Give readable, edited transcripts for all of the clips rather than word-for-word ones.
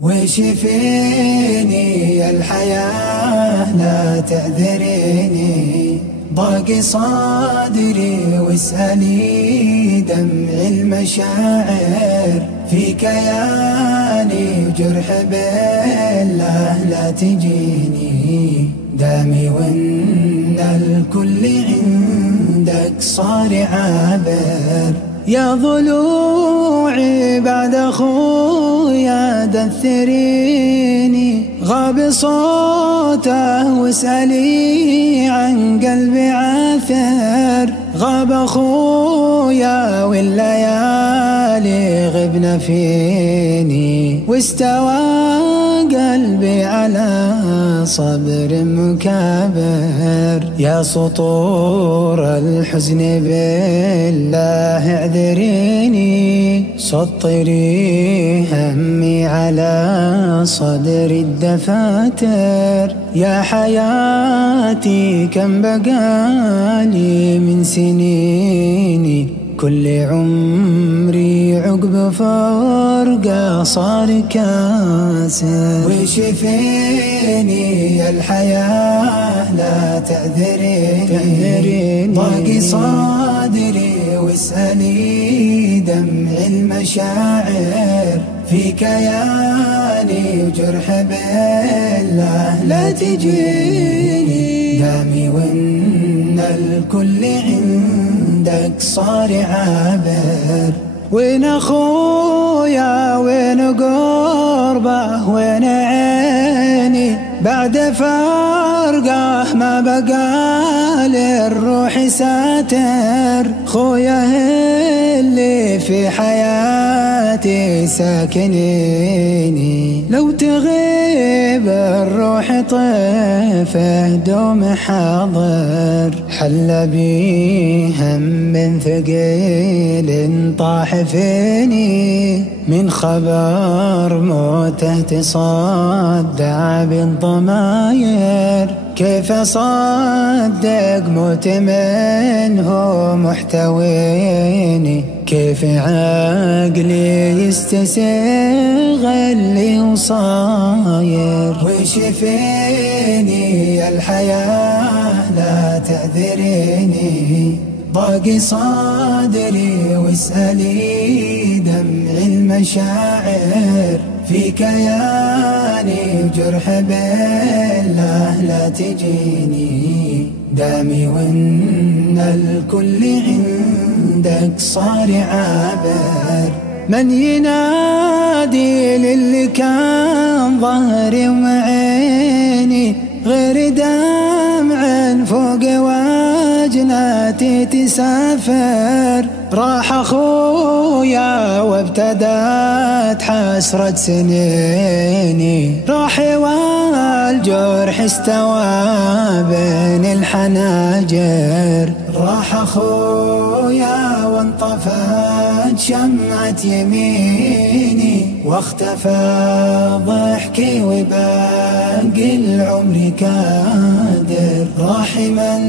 وش فيني الحياة لا تعذريني، ضاق صدري واسألي دمع المشاعر في كياني، جرح بالله لا تجيني دامي وان الكل عندك صار عابر. يا ضلوعي بعد اخويا دثريني، غاب صوته واسألي عن قلبي عاثر، غاب اخويا والليالي غبنا فيني، واستوى قلبي على صبر مكابر. يا سطور الحزن بالله اعذريني، سطري همي على صدر الدفاتر. يا حياتي كم بقالي من سنيني، كل عمري عقب فرقة صار كاسر. وش فيني الحياة لا تعذريني، ضاق صدري واسألي دمع المشاعر في كياني، جرح بالله لا تجيني دامي وان الكل عندك صار عابر. وين اخويا وين قربه وين عيني، بعد فرقه ما بقى للروح ساتر. خويا اللي في حياتي ساكنيني، لو تغيب الروح طيفه دوم حاضر. حل بي هم ثقيل طاح فيني، من خبر موته تصدع بالضماير. كيف اصدق موت منه محتويني، كيف عقلي يستسيغ اللي وصاير. وش فيني الحياة لا تعذريني، ضاق صدري واسألي دمع المشاعر في كياني، جرح بالله لا تجيني دامي وان الكل عندك صار عابر. من ينادي للي كان ظهري ومعيني، غير دمع فوق وجناتي تسافر. راح اخويا وابتدت حسرة سنيني، راح والجرح استوى بين الحناجر. راح اخويا وانطفت شمعة يميني، واختفى ضحكي وباقي العمر كادر. راح من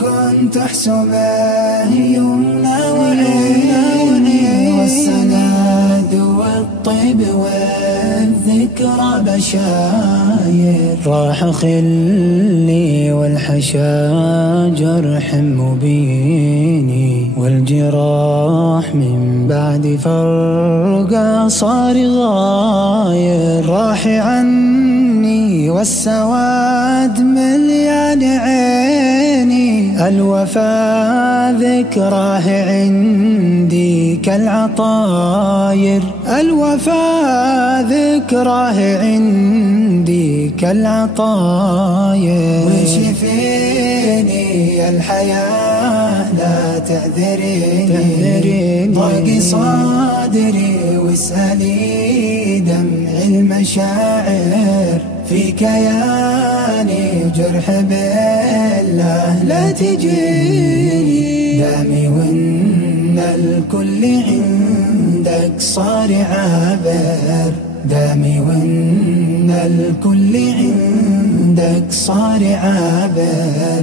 كنت احسبه يمنى وعيني، والسند والطيب والذكرى بشاير. راح خلي والحشا جرح مبيني، والجراح من بعد فرقة صار غاير. راح عني والسواد مليان عيني، الوفا ذكراه عندي كالعطاير. الوفا ذكراه عندي كالعطاير. وش فيني الحياة لا تعذريني، ضاق صدري واسألي دمع المشاعر في كياني، جرح بالله لا تجيني دامي وان الكل عندك صار عابر. دامي وان الكل عندك صار عابر.